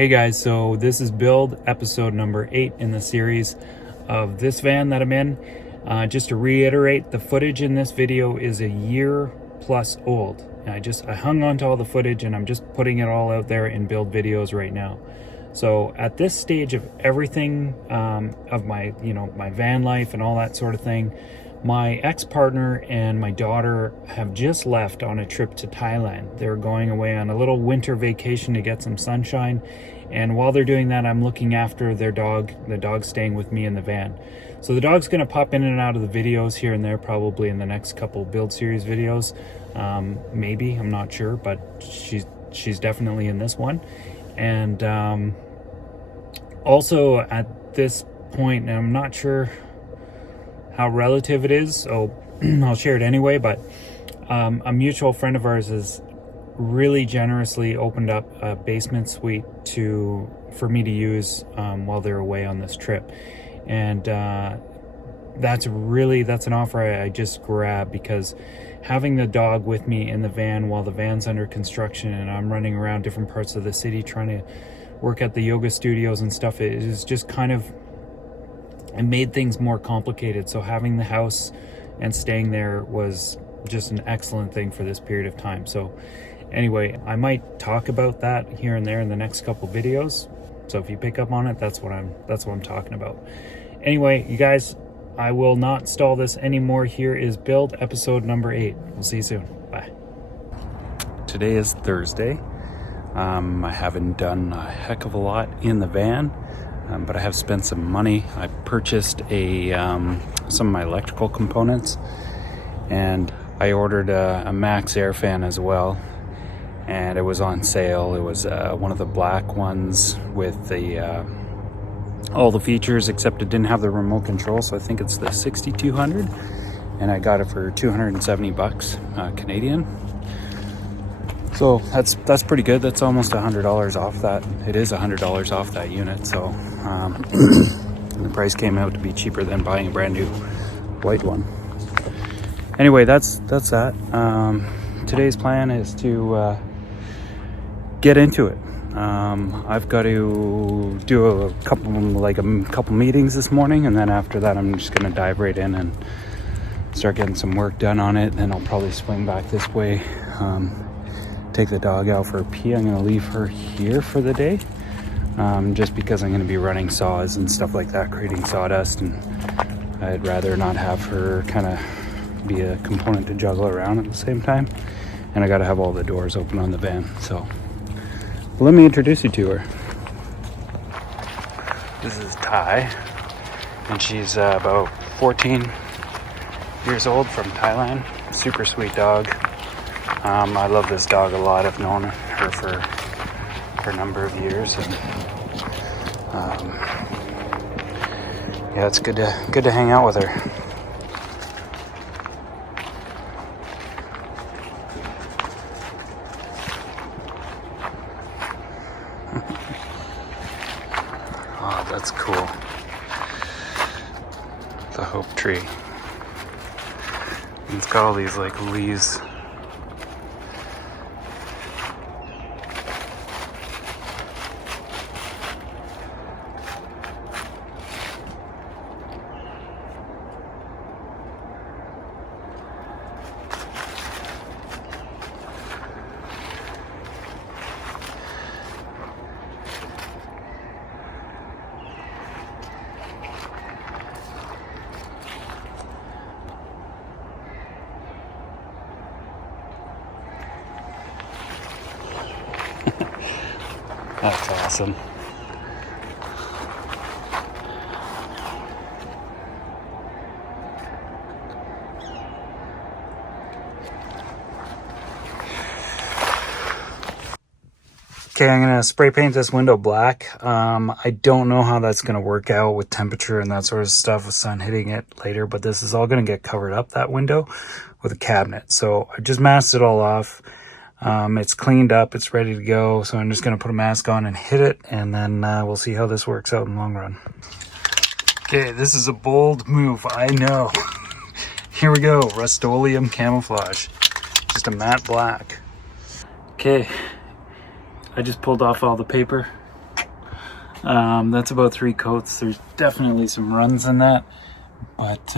Hey guys, so this is build episode number 8 in the series of this van that I'm in. Just to reiterate, the footage in this video is a year plus old. And I hung on to all the footage and I'm just putting it all out there in build videos right now. So at this stage of everything, of my, my van life and all that sort of thing, my ex-partner and my daughter have just left on a trip to Thailand. They're going away on a little winter vacation to get some sunshine. And while they're doing that, I'm looking after their dog. The dog's staying with me in the van. So the dog's gonna pop in and out of the videos here and there, probably in the next couple build series videos. Maybe, I'm not sure, but she's definitely in this one. And also at this point, and I'm not sure how relative it is, so I'll share it anyway, but a mutual friend of ours has really generously opened up a basement suite for me to use while they're away on this trip. And that's an offer I just grabbed, because having the dog with me in the van while the van's under construction and I'm running around different parts of the city trying to work at the yoga studios and stuff, it is just kind of, it made things more complicated. So having the house and staying there was just an excellent thing for this period of time. So anyway, I might talk about that here and there in the next couple videos. So if you pick up on it, that's what I'm talking about. Anyway, you guys, I will not stall this anymore. Here is build episode number 8. We'll see you soon. Bye. Today is Thursday. I haven't done a heck of a lot in the van. But I have spent some money. I purchased some of my electrical components, and I ordered a Max Air fan as well, and it was on sale. It was one of the black ones with the all the features, except it didn't have the remote control, so I think it's the 6200, and I got it for 270 bucks Canadian. So that's pretty good. That's almost $100 off that. It is $100 off that unit. So the price came out to be cheaper than buying a brand new white one. Anyway, that's that. Today's plan is to get into it. I've got to do a couple meetings this morning, and then after that, I'm just gonna dive right in and start getting some work done on it. Then I'll probably swing back this way. Take the dog out for a pee. I'm going to leave her here for the day, just because I'm going to be running saws and stuff like that, creating sawdust, and I'd rather not have her kind of be a component to juggle around at the same time. And I got to have all the doors open on the van. So let me introduce you to her. This is Thai, and she's about 14 years old, from Thailand. Super sweet dog. I love this dog a lot. I've known her for a number of years, and yeah, it's good to hang out with her. Oh, that's cool. The hope tree. And it's got all these like leaves. That's awesome. Okay, I'm gonna spray paint this window black. I don't know how that's gonna work out with temperature and that sort of stuff, with sun hitting it later, but this is all gonna get covered up, that window, with a cabinet. So I just masked it all off. It's cleaned up, it's ready to go, so I'm just going to put a mask on and hit it, and then we'll see how this works out in the long run. Okay, this is a bold move, I know. Here we go, Rust-Oleum camouflage. Just a matte black. Okay, I just pulled off all the paper That's about 3 coats. There's definitely some runs in that, but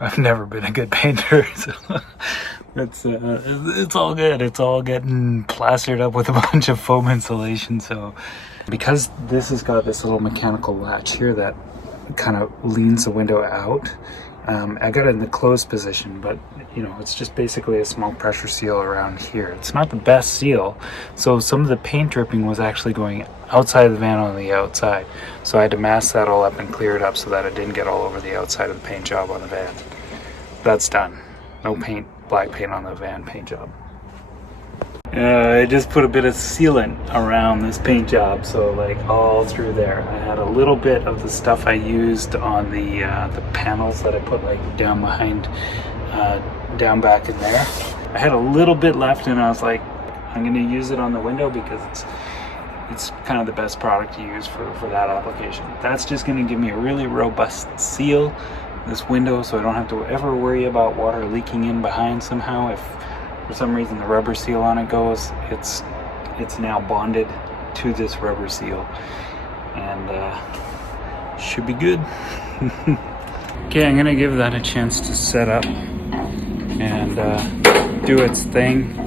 I've never been a good painter, so it's all good. It's all getting plastered up with a bunch of foam insulation. So because this has got this little mechanical latch here that kind of leans the window out, I got it in the closed position, but you know, it's just basically a small pressure seal around here. It's not the best seal, so some of the paint dripping was actually going outside of the van on the outside. So I had to mask that all up and clear it up so that it didn't get all over the outside of the paint job on the van. That's done. No paint, black paint on the van paint job. I just put a bit of sealant around this paint job, so like all through there. I had a little bit of the stuff I used on the panels that I put like down behind, down back in there. I had a little bit left, and I was like, I'm gonna use it on the window because it's kind of the best product to use for that application. That's just gonna give me a really robust seal, this window, so I don't have to ever worry about water leaking in behind somehow. If for some reason the rubber seal on it goes, it's now bonded to this rubber seal, and should be good. Okay, I'm gonna give that a chance to set up and do its thing.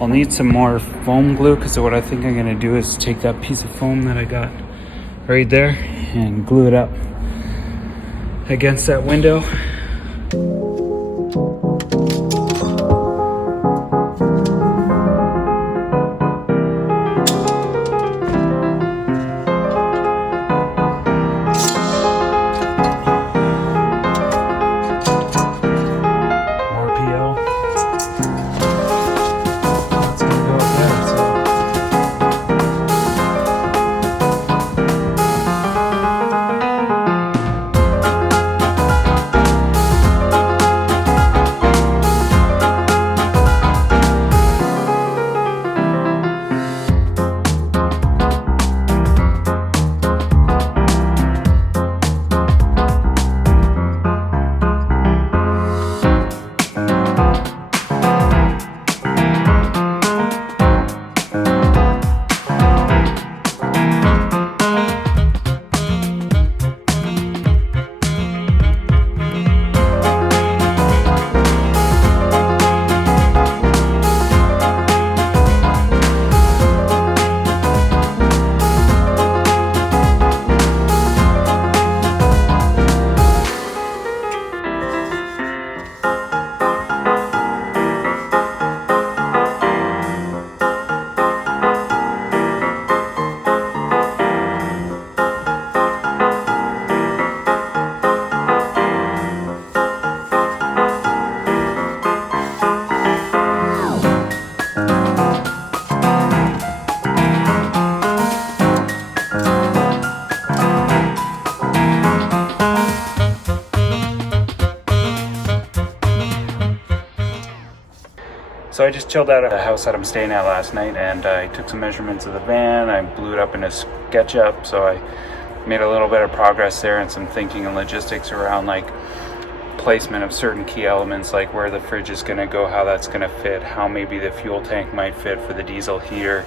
I'll need some more foam glue, because what I think I'm gonna do is take that piece of foam that I got right there and glue it up against that window. So I just chilled out at the house that I'm staying at last night, and I took some measurements of the van. I blew it up in a SketchUp, so I made a little bit of progress there, and some thinking and logistics around like placement of certain key elements, like where the fridge is going to go, how that's going to fit, how maybe the fuel tank might fit for the diesel heater,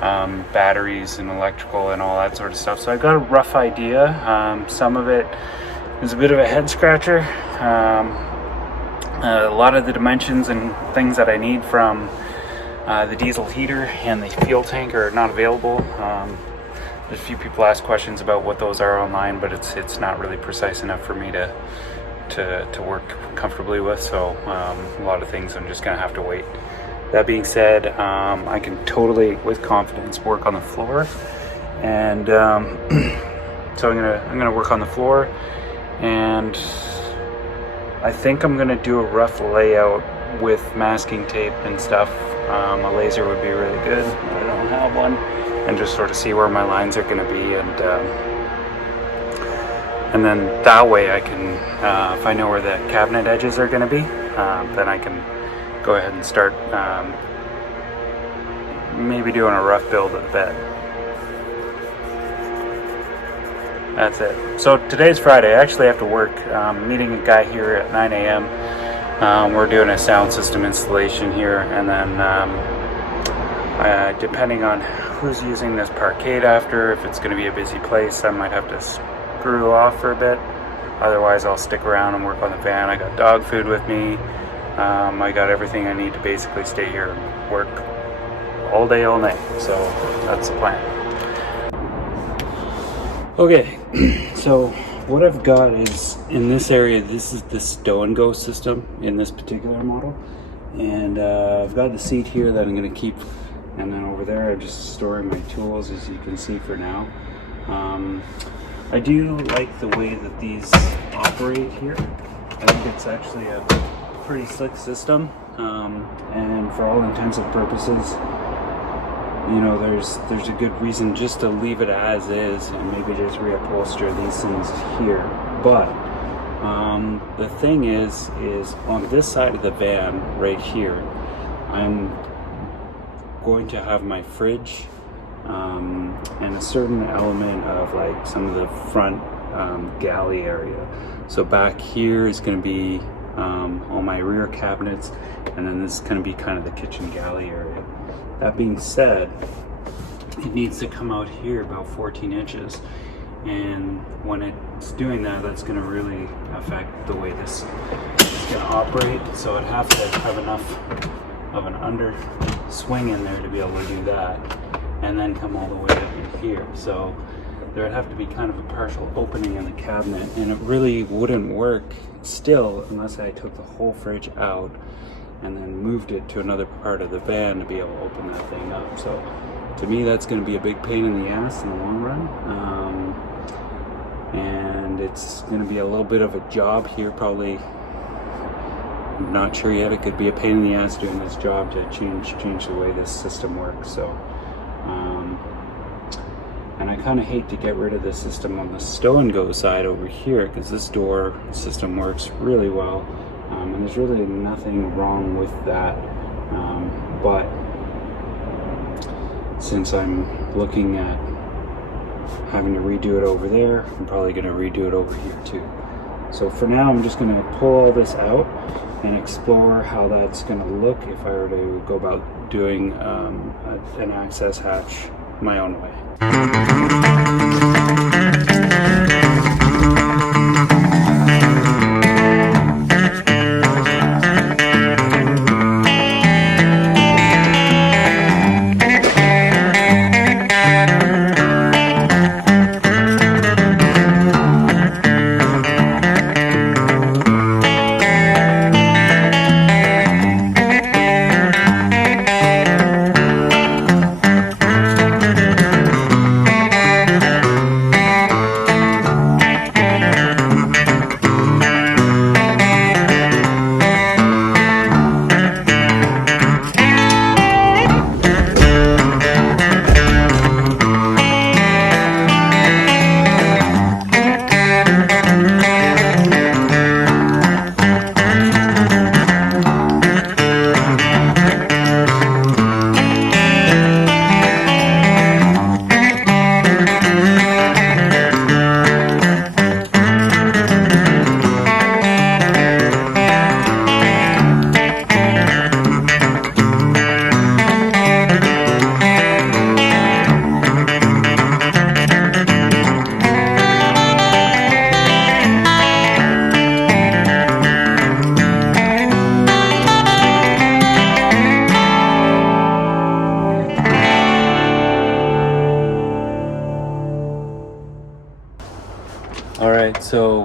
batteries and electrical and all that sort of stuff. So I got a rough idea. Some of it is a bit of a head scratcher. A lot of the dimensions and things that I need from the diesel heater and the fuel tank are not available. There's a few people ask questions about what those are online, but it's not really precise enough for me to work comfortably with. So a lot of things I'm just gonna have to wait. That being said, I can totally, with confidence, work on the floor, and so I'm gonna work on the floor, and I think I'm gonna do a rough layout with masking tape and stuff. A laser would be really good. I don't have one, and just sort of see where my lines are gonna be, and then that way I can, if I know where the cabinet edges are gonna be, then I can go ahead and start maybe doing a rough build of the bed. That's it. So today's Friday. I actually have to work. Meeting a guy here at 9 a.m. We're doing a sound system installation here, and then depending on who's using this parkade after. If it's going to be a busy place, I might have to screw off for a bit. Otherwise, I'll stick around and work on the van. I got dog food with me. I got everything I need to basically stay here and work all day, all night. So that's the plan. Okay, so what I've got is, in this area, this is the stow and go system in this particular model. And I've got the seat here that I'm going to keep, and then over there I'm just storing my tools, as you can see for now. I do like the way that these operate here. I think it's actually a pretty slick system, and for all intents and purposes, you know, there's a good reason just to leave it as is and maybe just reupholster these things here. But the thing is on this side of the van right here, I'm going to have my fridge and a certain element of like some of the front galley area. So back here is going to be all my rear cabinets, and then this is going to be kind of the kitchen galley area. That being said, it needs to come out here about 14 inches. And when it's doing that, that's going to really affect the way this is going to operate. So I'd have to have enough of an under swing in there to be able to do that, and then come all the way up in here. So there'd have to be kind of a partial opening in the cabinet, and it really wouldn't work still unless I took the whole fridge out and then moved it to another part of the van to be able to open that thing up. So to me, that's going to be a big pain in the ass in the long run. And it's going to be a little bit of a job here, probably. I'm not sure yet. It could be a pain in the ass doing this job to change the way this system works. So, and I kind of hate to get rid of the system on the stow and go side over here, because this door system works really well. And there's really nothing wrong with that, but since I'm looking at having to redo it over there, I'm probably going to redo it over here too. So for now, I'm just going to pull all this out and explore how that's going to look if I were to go about doing an access hatch my own way. Alright, so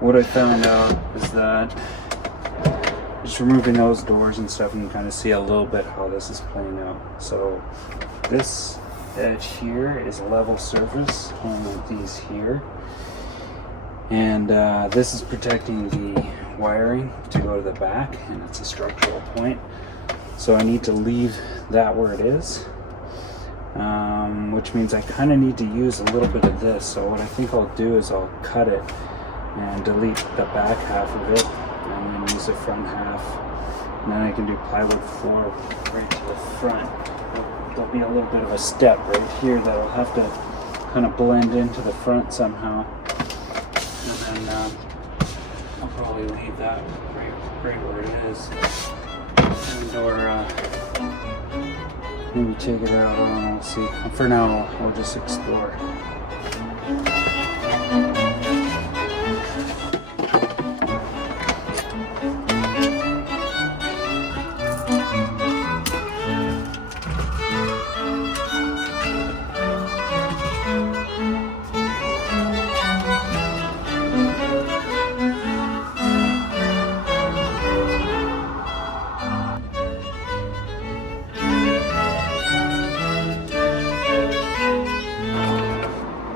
what I found out is that just removing those doors and stuff, and kind of see a little bit how this is playing out. So this edge here is level surface on these here, and this is protecting the wiring to go to the back, and it's a structural point. So I need to leave that where it is. Which means I kind of need to use a little bit of this. So what I think I'll do is I'll cut it and delete the back half of it, and then use the front half, and then I can do plywood floor right to the front. There'll be a little bit of a step right here that I'll have to kind of blend into the front somehow, and then I'll probably leave that right where it is, and or maybe take it out. I don't know. We'll see. For now, we'll just explore.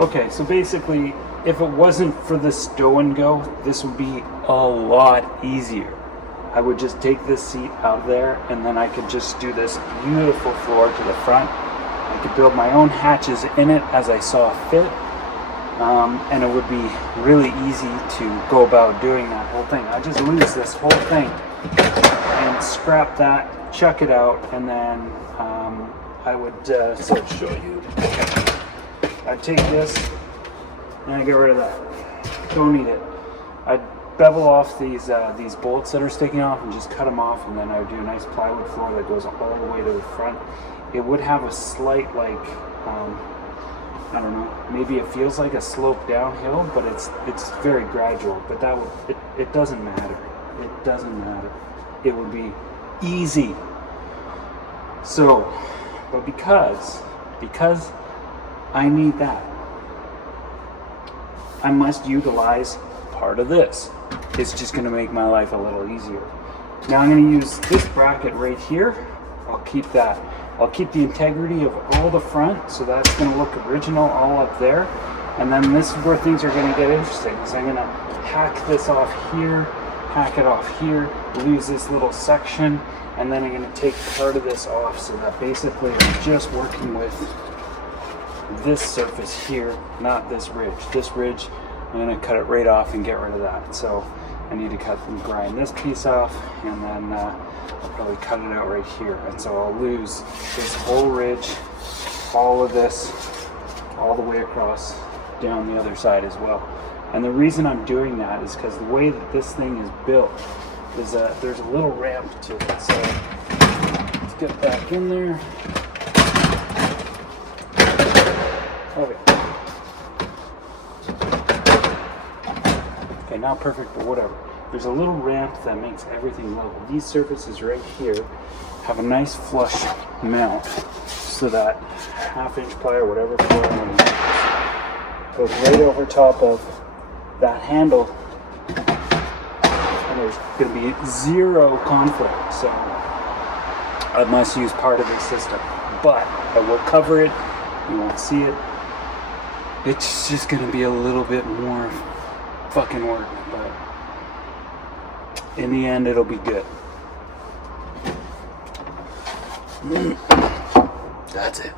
Okay, so basically, if it wasn't for the stow and go, this would be a lot easier. I would just take this seat out of there, and then I could just do this beautiful floor to the front. I could build my own hatches in it as I saw fit, and it would be really easy to go about doing that whole thing. I just lose this whole thing and scrap that, chuck it out, and then I would so I'll show you. I'd take this and I get rid of that. Don't need it. I'd bevel off these bolts that are sticking off and just cut them off, and then I would do a nice plywood floor that goes all the way to the front. It would have a slight, like, I don't know, maybe it feels like a slope downhill, but it's very gradual. But that would, it doesn't matter. It doesn't matter. It would be easy. So, but because I need that, I must utilize part of this. It's just going to make my life a little easier. Now I'm going to use this bracket right here. I'll keep that. I'll keep the integrity of all the front, so that's going to look original all up there. And then this is where things are going to get interesting, because I'm going to hack this off here, hack it off here, lose this little section, and then I'm going to take part of this off, so that basically I'm just working with this surface here, not this ridge. This ridge, I'm going to cut it right off and get rid of that. So I need to cut and grind this piece off, and then I'll probably cut it out right here. And so I'll lose this whole ridge, all of this, all the way across down the other side as well. And the reason I'm doing that is because the way that this thing is built is that there's a little ramp to it. So let's get back in there. Okay. Okay, not perfect, but whatever. There's a little ramp that makes everything level. These surfaces right here have a nice flush mount, so that half-inch ply or whatever goes right over top of that handle, and there's going to be zero conflict. So I must use part of this system, but I will cover it. You won't see it. It's just going to be a little bit more fucking work, but in the end it'll be good. That's it.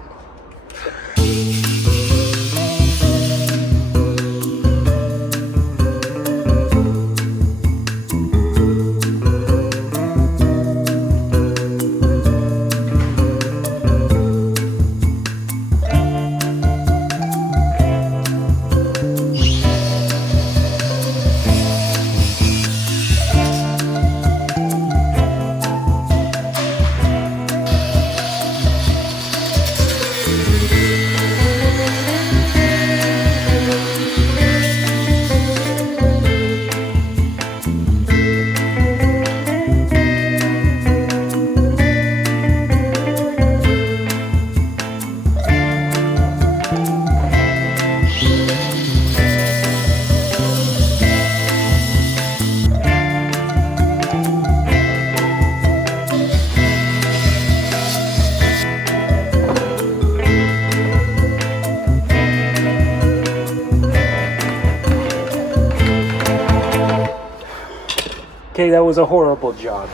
Okay, that was a horrible job.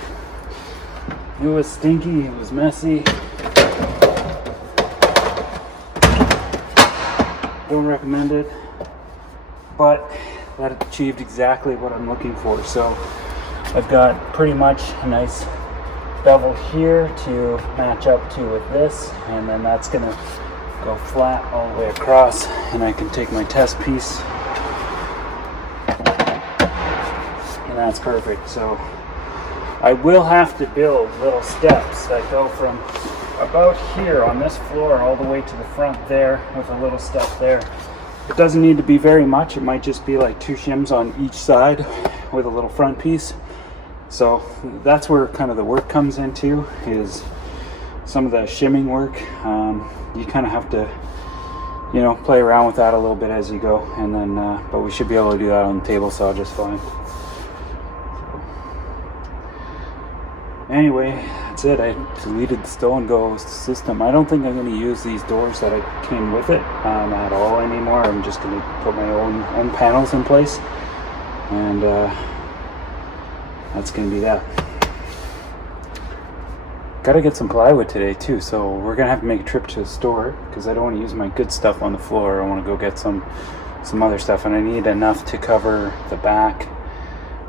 It was stinky, it was messy. Don't recommend it, but that achieved exactly what I'm looking for. So I've got pretty much a nice bevel here to match up to with this, and then that's gonna go flat all the way across, and I can take my test piece, and that's perfect. So I will have to build little steps that go from about here on this floor all the way to the front there with a little step there. It doesn't need to be very much. It might just be like 2 shims on each side with a little front piece. So that's where kind of the work comes into, is some of the shimming work. You kind of have to, you know, play around with that a little bit as you go, and then but we should be able to do that on the table saw just fine. Anyway, that's it. I deleted the stow and go system. I don't think I'm going to use these doors that I came with it at all anymore. I'm just going to put my own panels in place, and that's going to be that. Gotta get some plywood today too, so we're gonna have to make a trip to the store because I don't want to use my good stuff on the floor. I want to go get some other stuff, and I need enough to cover the back.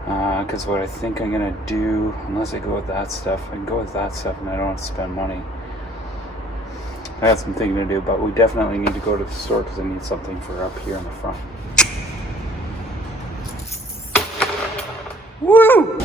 Because what I think I'm gonna do, unless I go with that stuff, I can go with that stuff and I don't have to spend money. I got some thinking to do, but we definitely need to go to the store because I need something for up here in the front. Woo!